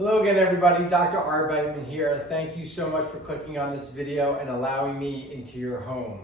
Hello again everybody, Dr. Arbeitman here. Thank you so much for clicking on this video and allowing me into your home.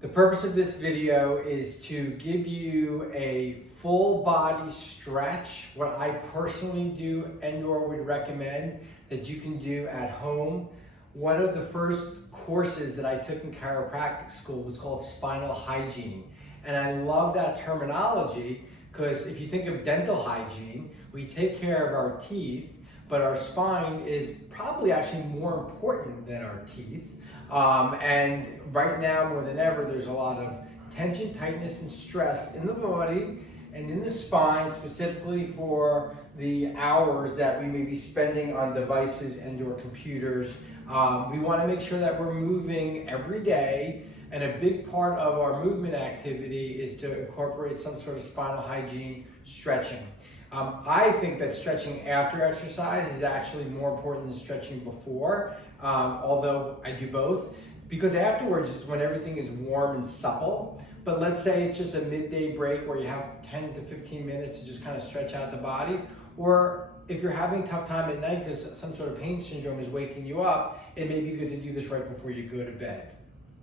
The purpose of this video is to give you a full body stretch, what I personally do and or would recommend that you can do at home. One of the first courses that I took in chiropractic school was called spinal hygiene. And I love that terminology because if you think of dental hygiene, we take care of our teeth, but our spine is probably actually more important than our teeth. And right now, more than ever, there's a lot of tension, tightness, and stress in the body and in the spine, specifically for the hours that we may be spending on devices and or computers. We want to make sure that we're moving every day, and a big part of our movement activity is to incorporate some sort of spinal hygiene stretching. I think that stretching after exercise is actually more important than stretching before, although I do both, because afterwards is when everything is warm and supple. But let's say it's just a midday break where you have 10 to 15 minutes to just kind of stretch out the body, or if you're having a tough time at night because some sort of pain syndrome is waking you up, it may be good to do this right before you go to bed,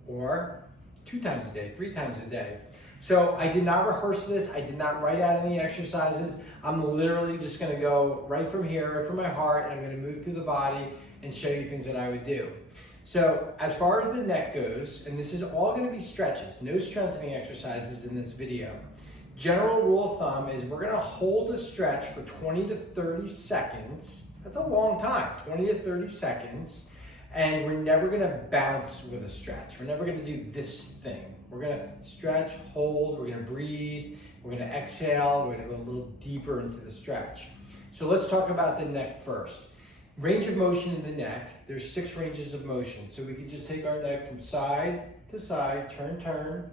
or 2 times a day, 3 times a day. So I did not rehearse this. I did not write out any exercises. I'm literally just going to go right from here, right from my heart, and I'm going to move through the body and show you things that I would do. So as far as the neck goes, and this is all going to be stretches, no strengthening exercises in this video. General rule of thumb is we're going to hold a stretch for 20 to 30 seconds. That's a long time, 20 to 30 seconds. And we're never going to bounce with a stretch. We're never going to do this thing. We're going to stretch, hold, we're going to breathe, we're going to exhale, we're going to go a little deeper into the stretch. So let's talk about the neck first. Range of motion in the neck, there's 6 ranges of motion. So we can just take our neck from side to side, turn, turn,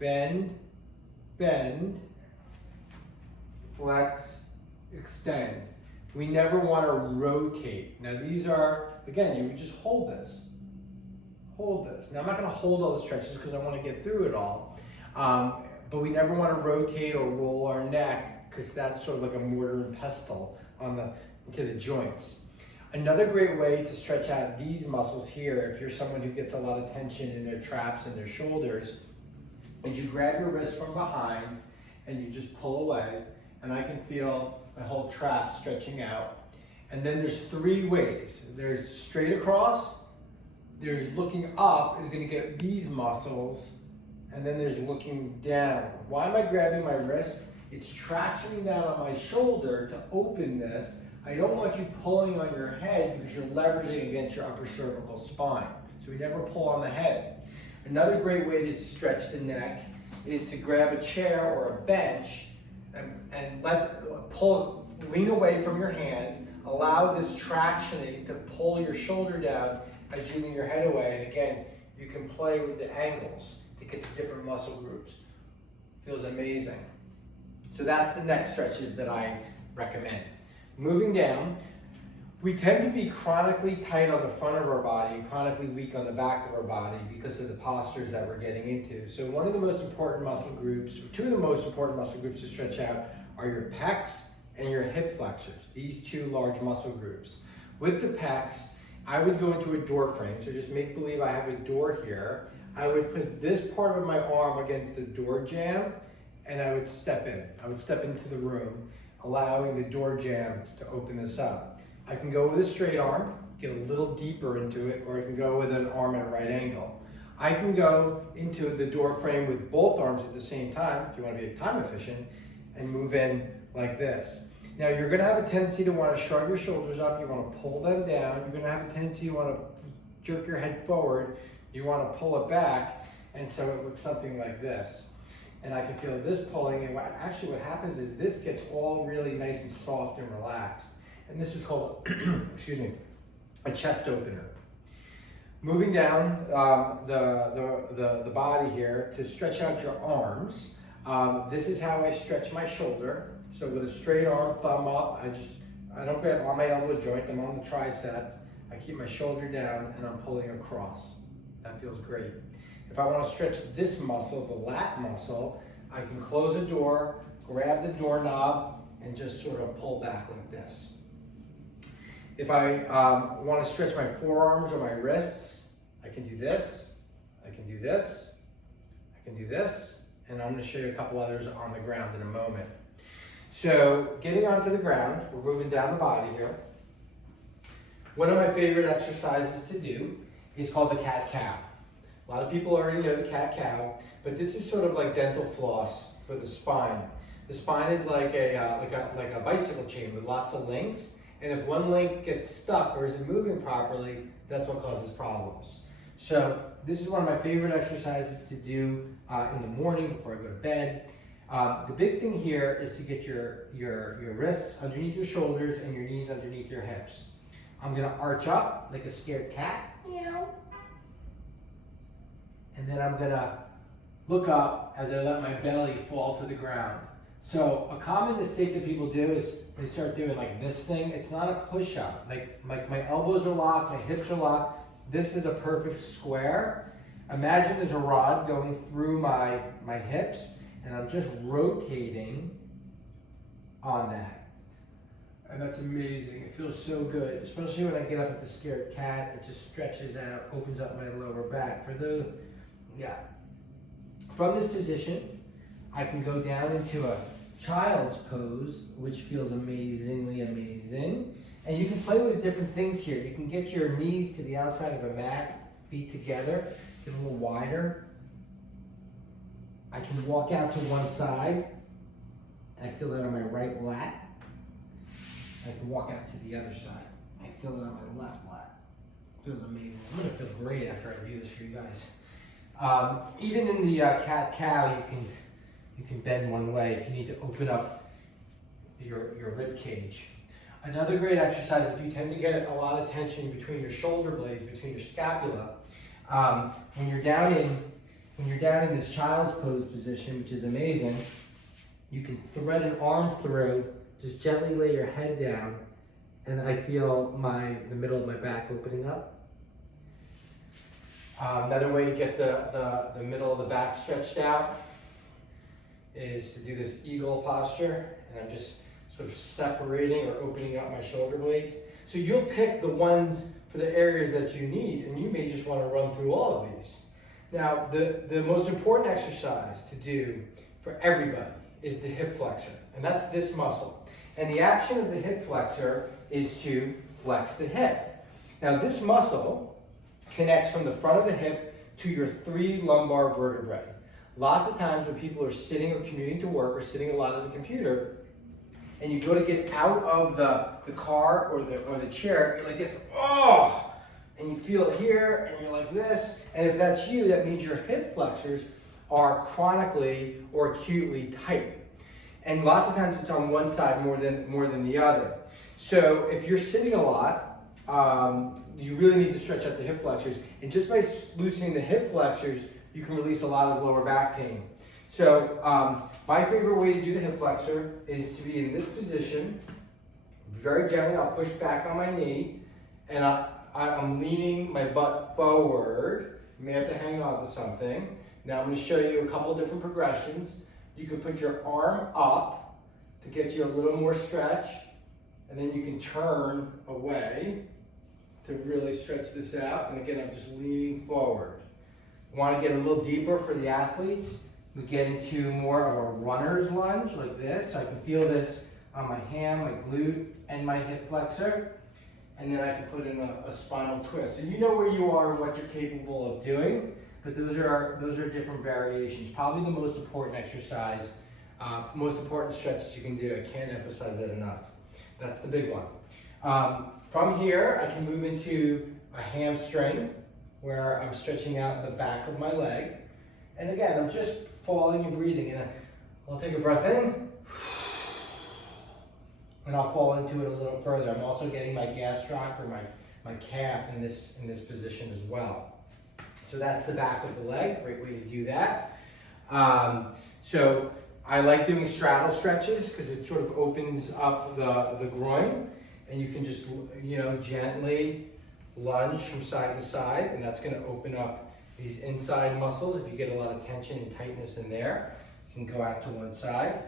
bend, bend, flex, extend. We never want to rotate. Now these are, again, you would just hold this. Hold this. Now I'm not going to hold all the stretches because I want to get through it all. But we never want to rotate or roll our neck because that's sort of like a mortar and pestle into the joints. Another great way to stretch out these muscles here, if you're someone who gets a lot of tension in their traps and their shoulders, is you grab your wrist from behind and you just pull away, and I can feel my whole trap stretching out. And then there's 3 ways. There's straight across, there's looking up is going to get these muscles, and then there's looking down. Why am I grabbing my wrist? It's tractioning down on my shoulder to open this. I don't want you pulling on your head because you're leveraging against your upper cervical spine. So we never pull on the head. Another great way to stretch the neck is to grab a chair or a bench and lean away from your hand. Allow this tractioning to pull your shoulder down as you lean your head away. And again, you can play with the angles to get to different muscle groups. Feels amazing. So that's the neck stretches that I recommend. Moving down, we tend to be chronically tight on the front of our body and chronically weak on the back of our body because of the postures that we're getting into. So one of the most important muscle groups, or 2 of the most important muscle groups to stretch out are your pecs and your hip flexors, these 2 large muscle groups. With the pecs, I would go into a door frame, so just make believe I have a door here. I would put this part of my arm against the door jamb, and I would step in. I would step into the room, allowing the door jamb to open this up. I can go with a straight arm, get a little deeper into it, or I can go with an arm at a right angle. I can go into the door frame with both arms at the same time, if you want to be time efficient, and move in like this. Now you're going to have a tendency to want to shrug your shoulders up, you want to pull them down, you're going to have a tendency to want to jerk your head forward, you want to pull it back, and so it looks something like this. And I can feel this pulling, and actually what happens is this gets all really nice and soft and relaxed. And this is called, excuse me, a chest opener. Moving down the body here to stretch out your arms. This is how I stretch my shoulder. So with a straight arm, thumb up, I don't grab on my elbow joint, I'm on the tricep. I keep my shoulder down and I'm pulling across. That feels great. If I want to stretch this muscle, the lat muscle, I can close a door, grab the doorknob, and just sort of pull back like this. If I want to stretch my forearms or my wrists, I can do this, I can do this, I can do this, and I'm going to show you a couple others on the ground in a moment. So getting onto the ground, we're moving down the body here. One of my favorite exercises to do is called the cat-cow. A lot of people already know the cat-cow, but this is sort of like dental floss for the spine. The spine is like a bicycle chain with lots of links, and if one link gets stuck or isn't moving properly, that's what causes problems. So this is one of my favorite exercises to do in the morning before I go to bed. The big thing here is to get your wrists underneath your shoulders and your knees underneath your hips. I'm gonna arch up like a scared cat. Meow. And then I'm gonna look up as I let my belly fall to the ground. So a common mistake that people do is they start doing like this thing. It's not a push-up. Like my elbows are locked, my hips are locked. This is a perfect square. Imagine there's a rod going through my hips, and I'm just rotating on that. And that's amazing. It feels so good, especially when I get up at the scared cat. It just stretches out, opens up my lower back. From this position, I can go down into a child's pose, which feels amazingly amazing. And you can play with different things here. You can get your knees to the outside of a mat, feet together, get a little wider. I can walk out to one side. I feel that on my right lat. I can walk out to the other side. I feel that on my left lat. It feels amazing. I'm gonna feel great after I do this for you guys. Even in the cat-cow, you can bend one way if you need to open up your rib cage. Another great exercise, if you tend to get a lot of tension between your shoulder blades, between your scapula, when you're down in this child's pose position, which is amazing, you can thread an arm through, just gently lay your head down, and I feel the middle of my back opening up. Another way to get the middle of the back stretched out is to do this eagle posture, and I'm just sort of separating or opening up my shoulder blades. So you'll pick the ones for the areas that you need, and you may just want to run through all of these. Now, the most important exercise to do for everybody is the hip flexor, and that's this muscle. And the action of the hip flexor is to flex the hip. Now, this muscle connects from the front of the hip to your 3 lumbar vertebrae. Lots of times when people are sitting or commuting to work or sitting a lot at the computer, and you go to get out of the car or the chair, you're like this, oh, and you feel it here, and you're like this, and if that's you, that means your hip flexors are chronically or acutely tight. And lots of times it's on one side more than the other. So if you're sitting a lot, you really need to stretch out the hip flexors, and just by loosening the hip flexors, you can release a lot of lower back pain. So my favorite way to do the hip flexor is to be in this position. Very gently, I'll push back on my knee, and I'm leaning my butt forward. You may have to hang on to something. Now I'm going to show you a couple of different progressions. You can put your arm up to get you a little more stretch, and then you can turn away to really stretch this out. And again, I'm just leaning forward. Want to get a little deeper for the athletes? We get into more of a runner's lunge like this. So I can feel this on my ham, my glute, and my hip flexor. And then I can put in a spinal twist. And you know where you are and what you're capable of doing, but those are different variations. Probably the most important exercise, most important stretches you can do. I can't emphasize that enough. That's the big one. From here, I can move into a hamstring, where I'm stretching out the back of my leg. And again, I'm just falling and breathing. And I'll take a breath in, and I'll fall into it a little further. I'm also getting my gastroc or my calf in this position as well. So that's the back of the leg, great way to do that. So I like doing straddle stretches because it sort of opens up the groin, and you can just, gently lunge from side to side, and that's going to open up these inside muscles. If you get a lot of tension and tightness in there, you can go out to one side.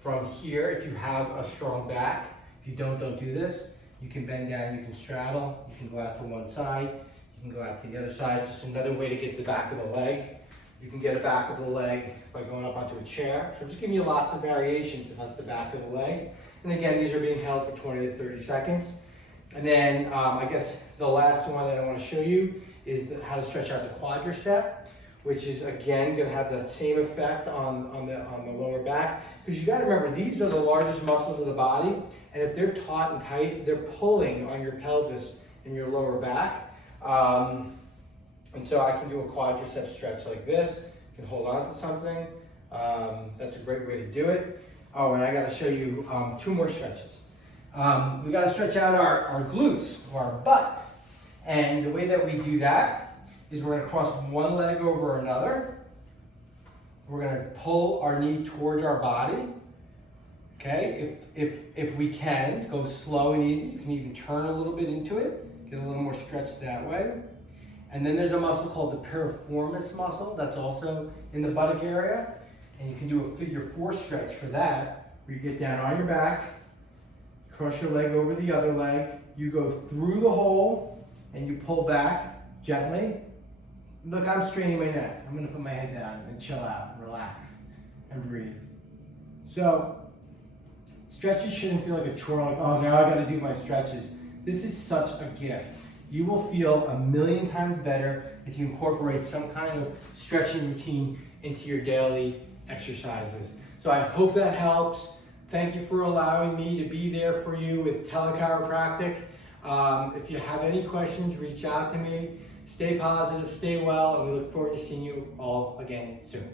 From here, if you have a strong back, if you don't do this, You can bend down, you can straddle, you can go out to one side, you can go out to the other side. Just another way to get the back of the leg. You can get a back of the leg by going up onto a chair. So I'm just giving you lots of variations, and that's the back of the leg. And again, these are being held for 20 to 30 seconds. And then I guess the last one that I want to show you is how to stretch out the quadricep, which is again going to have that same effect on the lower back. Because you got to remember, these are the largest muscles of the body, and if they're taut and tight, they're pulling on your pelvis and your lower back. And so I can do a quadricep stretch like this. You can hold on to something. That's a great way to do it. Oh, and I got to show you 2 more stretches. We got to stretch out our glutes, or our butt. And the way that we do that is we're going to cross one leg over another. We're going to pull our knee towards our body. Okay, if we can, go slow and easy. You can even turn a little bit into it, get a little more stretch that way. And then there's a muscle called the piriformis muscle that's also in the buttock area. And you can do a figure 4 stretch for that, where you get down on your back, cross your leg over the other leg, you go through the hole, and you pull back gently. Look, I'm straining my neck. I'm gonna put my head down and chill out, relax, and breathe. So, stretches shouldn't feel like a chore, like, oh, now I gotta do my stretches. This is such a gift. You will feel a million times better if you incorporate some kind of stretching routine into your daily exercises. So I hope that helps. Thank you for allowing me to be there for you with Chiropractic. If you have any questions, reach out to me. Stay positive, stay well, and we look forward to seeing you all again soon.